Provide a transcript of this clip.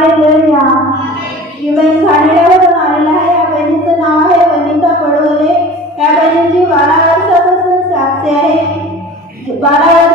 Hallelujah. ही बहीण ठाण्यावरून आलेला आहे. या बहिणीचं नाव आहे वनिता पडवले. या बहिणीची 12 वर्षापासून साक्षी आहे. 12